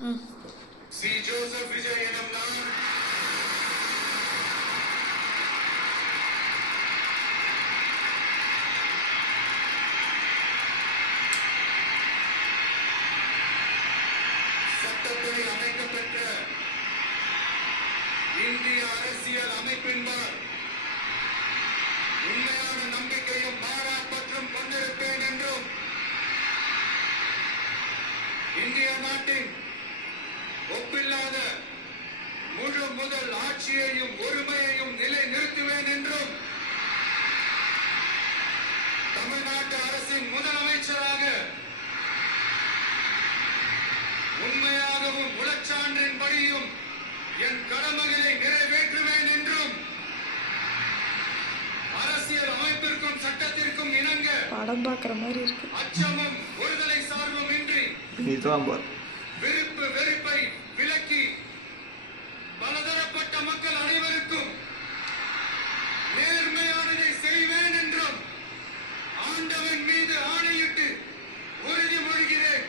ம். C Joseph Vijay எனும் நான் சட்டப்படி அமைக்கப்பெற்ற இந்திய அரசியல் அமைப்பின்பால் உண்மையான நம்பிக்கையும் மாறாப்பற்றும் கொண்டிருப்பேன் என்றும் இந்திய நாட்டின் ஒப்பில்லாத முழு முதல் ஆட்சியையும் ஒருமையையும் நிலை நிறுத்துவேன் என்றும் தமிழ்நாட்டு அரசின் முதலமைச்சராக உண்மையாகவும் உளச்சான்றின்படியும் என் கடமைகளை நிறைவேற்றுவேன் என்றும் அரசியல் அமைப்பிற்கும் சட்டத்திற்கும் இணங்க படம் பார்க்குற மாதிரி இருக்கு. அச்சமும் ஒருதலை சார்பும் இன்றி விருப்பு வெறுப்பை விலக்கி பலதரப்பட்ட மக்கள் அனைவருக்கும் நேர்மையானதை செய்வேன் என்றும் ஆண்டவன் மீது ஆணையிட்டு உறுதிமொழிகிறேன்.